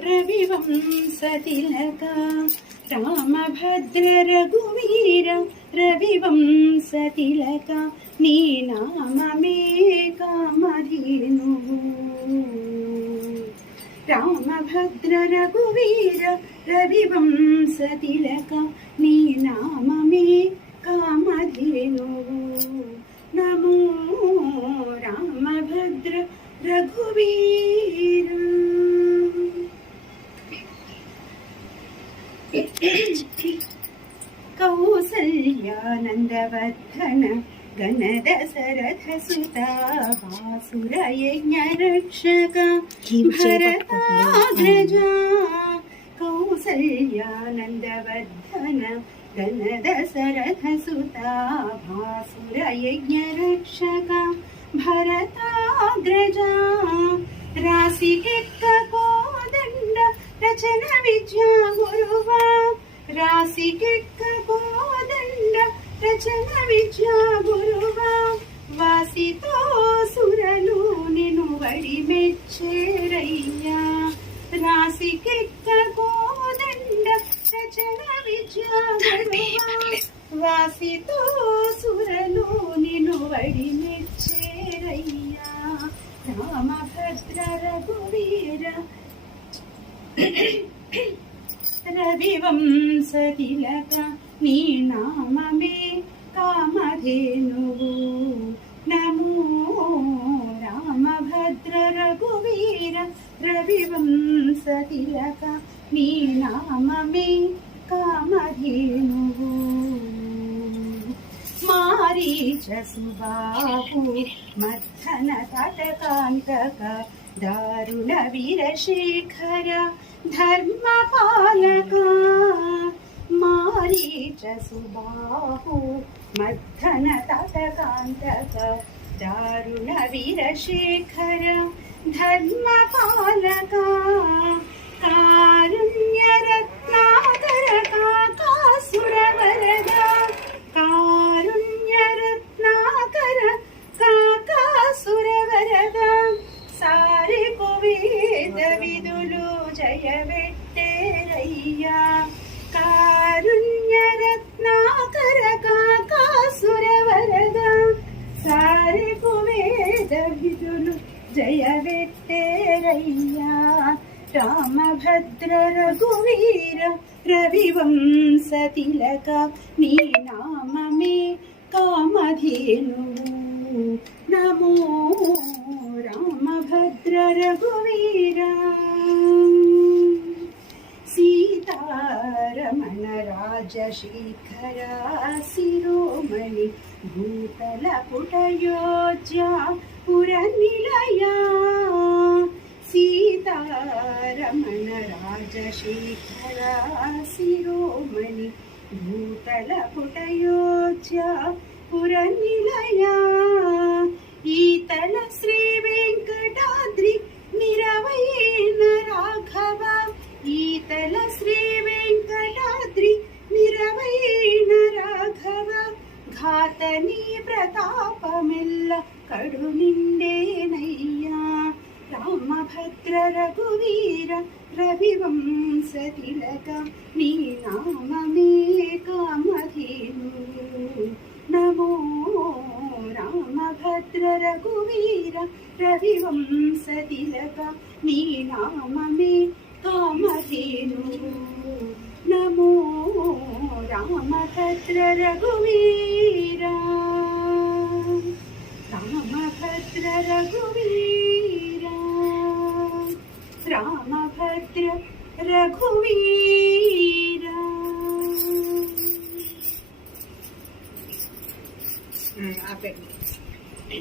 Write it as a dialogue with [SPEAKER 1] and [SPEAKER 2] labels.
[SPEAKER 1] रविवंसतिलका रामभद्र रघुवीर रविवंसतिलका नी नाममे कामधेनुः। रामभद्र रघुवीर रविवंसतिलका नी नाममे कामधेनुः। नमो रामभद्र रघुवीर कौसल्यानन्दवर्धन गणदशरथसुता वासुरयज्ञरक्षक भरताग्रजा कौसल्यानन्दवर्धन गणदशरथसुता भासुरयज्ञरक्षक भरताग्रजा राशिके రచన విద్యా గురువా రాశికెక్క కోదండ రచన విద్యా గురువా వాసితో సురలు నిను వడి మెచ్చేరయ్యా రాశికెక్క కోదండ రచన విద్యా గురువా వాసితో రవివంశతిలక నీ నామమే కామధేనువు నమో రామభద్ర రఘువీర రవివంశతిలక నీ నామమే కామధేనువు మారీచ సుబాహు మర్థన తటకాంతక దారుణ వీరశేఖర ధర్మపాలక మారీచ సుబాహు మర్థన తటకాంతక దారుణ వీరశేఖర ధర్మపాలక విధులు విదులు జయవెట్టేరయ్యా కారుణ్య రత్నాకర కాకాసురవరద సారి కువేద విధులు జయవెట్టేరయ్యా రామభద్ర రఘువీర రవివంశతిలక నీ నామమే కామధేను నమో భద్ర రఘువీరా. సీతారమణ రాజశేఖర శిరోమణి భూతల పుటయోజ్య పురనిలయా. సీతారమణ రాజశేఖర శిరోమణి భూతల పుటయోజ్య పురనిలయా. ఈతల శ్రీ ఘాతని ప్రతాపమెల్ల కడు నిండేనయ్యా రామభద్ర రఘువీర రవివంశతిలక నీ నామమే కామధేను. నమో రామభద్ర రఘువీర రవివంశతిలక నీ నామమే रामभद्र रघुवीरा रामभद्र रघुवीरा रामभद्र रघुवीरा
[SPEAKER 2] आप